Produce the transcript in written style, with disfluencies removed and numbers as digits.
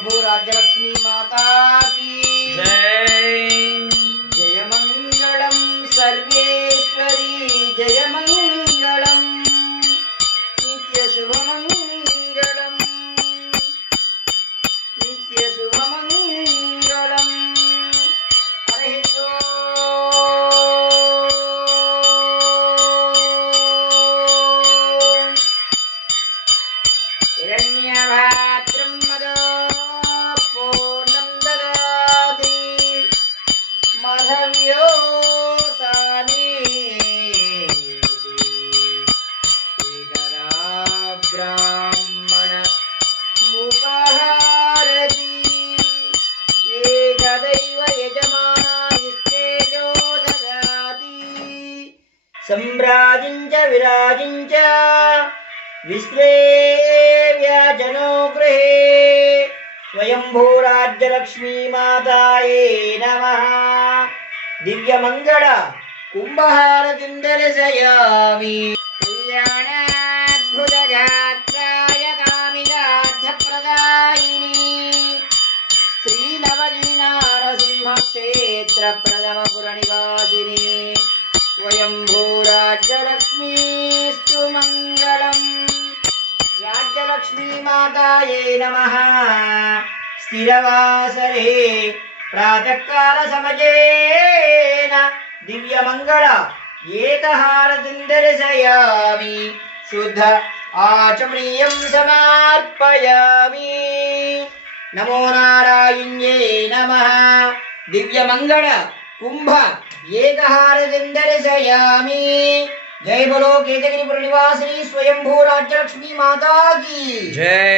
स्वयंभू राज्यलक्ष्मी माता की जय। जय मंगलम सर्वेश्वरी जय मंगलम नित्य शुभ मंगलम नित्य शुभ मंगलम हरि ओम हिरण्यभात्रं मदो पूर्णं ददाति माधव्यो एकदा ब्राह्मण मुपहारति एकदैव यजमानायस्तेजो ददाति सम्राजिं च विराजिं च विश्लेव्यजनो गृहे स्वयंभू राज्यलक्ष्मी माताये नमः दिव्यमंगल कुंभहारतिंदर्शयामि कल्याणाद्भुतगात्राय कामितार्थप्रदायिनी श्रीनवलीनारसिंहक्षेत्र प्रथमपुरनिवासिनी स्वयंभू राज्यलक्ष्मीस्तु मंगलम् राज्यलक्ष्मी माताये नमः स्थिरवासरे प्रातःकाल समयेन दिव्यमंगल एकहारतिं दर्शयामि शुद्ध आचमनीयं समर्पयामि नमो नारायण्ये नमः दिव्यमंगल कुंभ एकहारतिं दर्शयामि जय बोलो केतगिरिपुर निवासिनी स्वयंभू राज्यलक्ष्मी माता की जय।